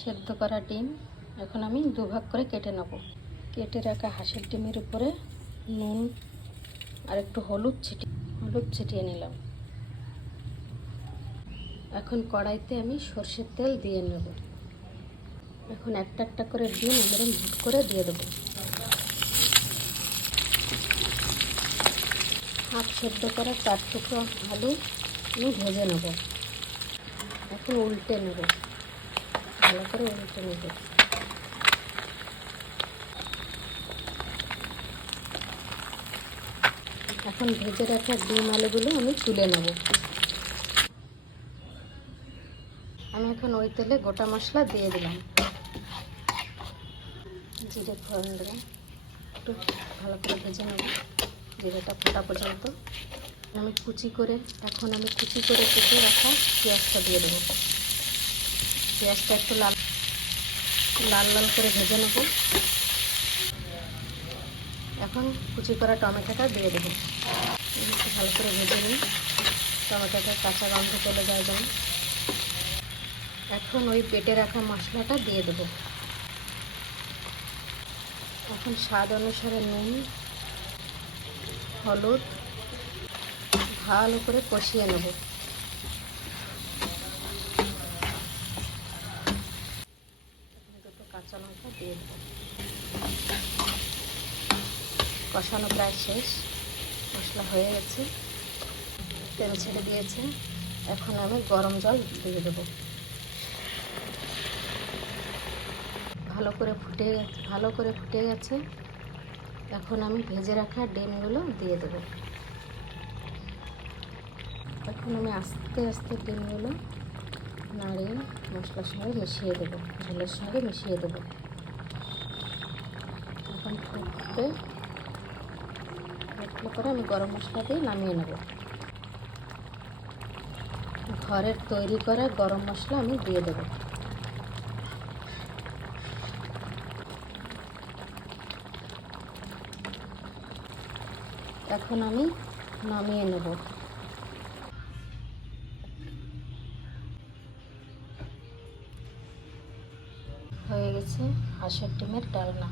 সেদ্ধ করা ডিম এখন আমি দুভাগ করে কেটে নেব। কেটে রাখা হাঁসের ডিমের উপরে নুন আর একটু হলুদ ছিটিয়ে নিলাম। এখন কড়াইতে আমি সর্ষের তেল দিয়ে নেব। এখন একটা একটা করে ডিম এরকম ভুট করে দিয়ে দেবো। হাফ সেদ্ধ করা 4 টুকরো আলু আমি ভেজে নেব। এখন উল্টে নেব, ভালো করে উল্টে নেব। এখন ভেজে রাখা ডিম আলুগুলো আমি তুলে নেব। আমি এখন ওই তেলে গোটা মশলা দিয়ে দিলাম। জিরে ফোড়ন দিলাম, একটু ভালো করে ভেজে নেব জিরেটা ফোটা পর্যন্ত। আমি কুচি করে কেটে রাখা পেঁয়াজটা দিয়ে দেবো। পেঁয়াজটা একটু লাল লাল করে ভেজে নেব। এখন কুচি করা টমেটোটা দিয়ে দেবো। একটু ভালো করে ভেজে নিই, টমেটোটা কাঁচা গন্ধ চলে যায় যেন। এখন ওই বেটে রাখা মশলাটা দিয়ে দেবো। এখন স্বাদ অনুসারে নুন, হলুদ ভালো করে কষিয়ে নেব। দুটো কাঁচা লঙ্কা দিয়ে দেবো। কষানো প্রায় শেষ, মশলা হয়ে গেছে, তেল ছেড়ে দিয়েছে। এখন আমি গরম জল দিয়ে দেবো। ভালো করে ফুটে গেছে। এখন আমি ভেজে রাখা ডিমগুলো দিয়ে দেবো। এখন আমি আস্তে আস্তে ডিমগুলো নাড়িয়ে মশলার সঙ্গে মিশিয়ে দেবো, ঝোলের সঙ্গে মিশিয়ে দেবো। এখন ফুটবে করে আমি গরম মশলা দিয়ে নামিয়ে নেব। ঘরের তৈরি করা গরম মশলা আমি দিয়ে দেবো। এখন আমি নামিয়ে নেব। হয়ে গেছে হাঁসের ডিমের ডালনা।